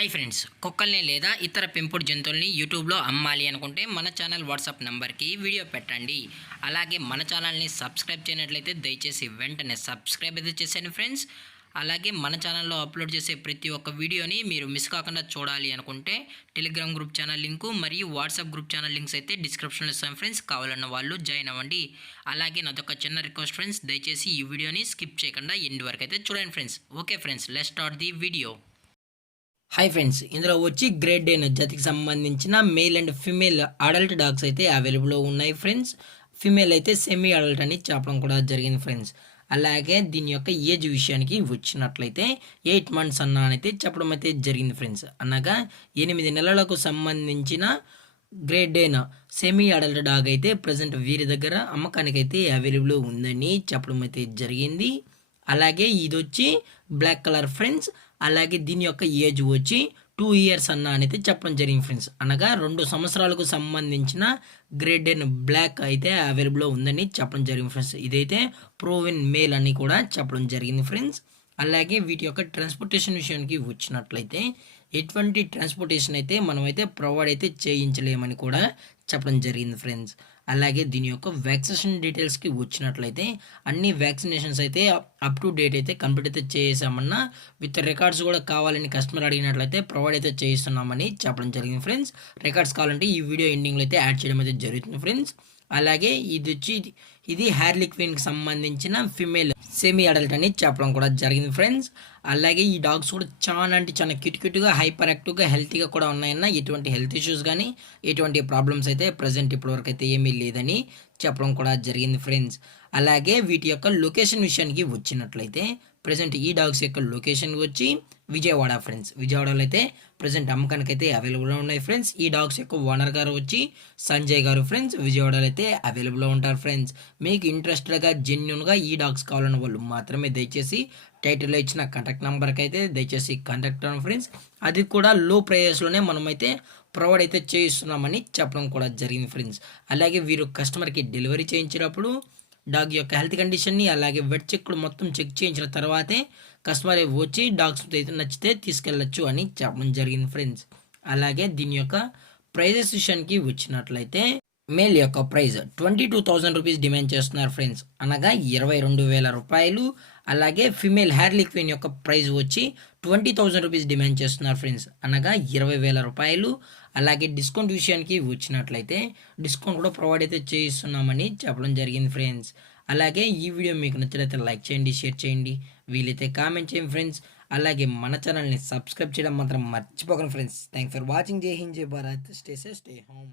Hi friends, కుక్కల్ని లేదా ఇతర పెంపుడు జంతువుల్ని యూట్యూబ్లో అమ్మాలి అనుకుంటే మన ఛానల్ వాట్సాప్ నెంబర్కి వీడియో పెట్టండి. అలాగే మన ఛానల్ని సబ్స్క్రైబ్ చేయనట్లయితే దయచేసి వెంటనే సబ్స్క్రైబ్ అయితే చేసేయండి ఫ్రెండ్స్. అలాగే మన ఛానల్లో అప్లోడ్ చేసే ప్రతి ఒక్క వీడియోని మీరు మిస్ కాకుండా చూడాలి అనుకుంటే టెలిగ్రామ్ గ్రూప్ ఛానల్ లింకు మరియు వాట్సాప్ గ్రూప్ ఛానల్ లింక్స్ అయితే డిస్క్రిప్షన్లో ఇస్తాం ఫ్రెండ్స్. కావాలన్న వాళ్ళు జాయిన్ అవ్వండి. అలాగే నాదొక చిన్న రిక్వెస్ట్ ఫ్రెండ్స్, దయచేసి ఈ వీడియోని స్కిప్ చేయకుండా ఎండ్ వరకు అయితే చూడండి friends. Okay friends, let's start the video. Hi friends, ఇందులో వచ్చి గ్రేట్ డేన్ జాతికి సంబంధించిన male and female adult dogs అయితే అవైలబుల్లో ఉన్నాయి ఫ్రెండ్స్. ఫిమేల్ అయితే సెమీ అడల్ట్ అని చెప్పడం కూడా జరిగింది ఫ్రెండ్స్. అలాగే దీని యొక్క ఏజ్ విషయానికి వచ్చినట్లయితే 8 months అయితే చెప్పడం అయితే జరిగింది ఫ్రెండ్స్. అనగా 8 నెలలకు సంబంధించిన గ్రేట్ డేన్ సెమీ అడల్ట్ డాగ్ అయితే ప్రజెంట్ వీరి దగ్గర అమ్మకానికి అయితే అవైలబుల్ ఉందని చెప్పడం అయితే జరిగింది. అలాగే ఇది వచ్చి బ్లాక్ కలర్ ఫ్రెండ్స్. అలాగే దీని యొక్క ఏజ్ వచ్చి 2 years అయితే చెప్పడం జరిగింది ఫ్రెండ్స్. అనగా 2 సంవత్సరాలకు సంబంధించిన గ్రేట్ డెన్ బ్లాక్ అయితే అవైలబుల్లో ఉందని చెప్పడం జరిగింది ఫ్రెండ్స్. ఇదైతే ప్రోవిన్ మేల్ అని కూడా చెప్పడం జరిగింది ఫ్రెండ్స్. అలాగే వీటి యొక్క ట్రాన్స్పోర్టేషన్ విషయానికి వచ్చినట్లయితే ఎటువంటి ట్రాన్స్పోర్టేషన్ అయితే మనమైతే ప్రొవైడ్ అయితే చేయించలేమని కూడా చెప్పడం జరిగింది ఫ్రెండ్స్. అలాగే దీని యొక్క వ్యాక్సినేషన్ డీటెయిల్స్కి వచ్చినట్లయితే అన్ని వ్యాక్సినేషన్స్ అయితే అప్ టు డేట్ అయితే కంప్లీట్ అయితే చేసామన్నా విత్ రికార్డ్స్ కూడా కావాలని కస్టమర్ అడిగినట్లయితే ప్రొవైడ్ అయితే చేయిస్తున్నామని చెప్పడం జరిగింది ఫ్రెండ్స్. రికార్డ్స్ కావాలంటే ఈ వీడియో ఎండింగ్లో అయితే యాడ్ చేయడం అయితే జరుగుతుంది ఫ్రెండ్స్. అలాగే ఇది హ్యార్లీ క్వీన్కి సంబంధించిన ఫిమేల్ సెమీ అడల్ట్ అని చెప్పడం కూడా జరిగింది ఫ్రెండ్స్. అలాగే ఈ డాగ్స్ కూడా చాలా క్యూట్గా హైపర్ యాక్టివ్గా హెల్తీగా కూడా ఉన్నాయన్న ఎటువంటి హెల్త్ ఇష్యూస్ కానీ ఎటువంటి ప్రాబ్లమ్స్ అయితే ప్రజెంట్ ఇప్పటివరకు అయితే ఏమీ లేదని చెప్పడం కూడా జరిగింది ఫ్రెండ్స్. అలాగే వీటి యొక్క లొకేషన్ విషయానికి వచ్చినట్లయితే ప్రజెంట్ ఈ డాగ్స్ యొక్క లొకేషన్ వచ్చి విజయవాడ ఫ్రెండ్స్. విజయవాడలో అయితే ప్రజెంట్ అమ్మకానికి అయితే అవైలబుల్గా ఉన్నాయి ఫ్రెండ్స్. ఈ డాగ్స్ యొక్క ఓనర్ గారు వచ్చి సంజయ్ గారు ఫ్రెండ్స్. విజయవాడలో అయితే అవైలబుల్గా ఉంటారు ఫ్రెండ్స్. మీకు ఇంట్రెస్టెడ్గా జెన్యున్గా ఈ డాగ్స్ కావాలన్న వాళ్ళు మాత్రమే దయచేసి టైటిల్లో ఇచ్చిన కాంటాక్ట్ నెంబర్కి అయితే దయచేసి కాంటాక్ట్ అవ్వండి ఫ్రెండ్స్. అది కూడా లో ప్రైజెస్లోనే మనమైతే ప్రొవైడ్ అయితే చేయిస్తున్నామని చెప్పడం కూడా జరిగింది ఫ్రెండ్స్. అలాగే వీరు కస్టమర్కి డెలివరీ చేయించేటప్పుడు డాగ్ యొక్క హెల్త్ కండిషన్ని అలాగే వెట్ చెక్లు మొత్తం చెక్ చేయించిన తర్వాతే కస్టమర్ వచ్చి డాగ్స్ అయితే నచ్చితే తీసుకెళ్ళచ్చు అని చెప్పడం జరిగింది ఫ్రెండ్స్. అలాగే దీని యొక్క ప్రైజెస్ విషయానికి వచ్చినట్లయితే మేల్ యొక్క ప్రైజ్ 22,000 రూపీస్ డిమాండ్ చేస్తున్నారు ఫ్రెండ్స్. అనగా 22,000 రూపాయలు. అలాగే ఫిమేల్ హ్యార్లీ క్వీన్ యొక్క ప్రైజ్ వచ్చి 20,000 రూపీస్ డిమాండ్ చేస్తున్నారు ఫ్రెండ్స్. అనగా 20,000 రూపాయలు. అలాగే డిస్కౌంట్ విషయానికి వచ్చినట్లయితే డిస్కౌంట్ కూడా ప్రొవైడ్ అయితే చేయిస్తున్నామని చెప్పడం జరిగింది ఫ్రెండ్స్. అలాగే ఈ వీడియో మీకు నచ్చినట్లయితే లైక్ చేయండి, షేర్ చేయండి, వీలైతే కామెంట్ చేయండి ఫ్రెండ్స్. అలాగే మన ఛానల్ని సబ్స్క్రైబ్ చేయడం మాత్రం మర్చిపోకండి ఫ్రెండ్స్. Thanks for watching. జై హింద్, జై Bharat, stay safe, stay home.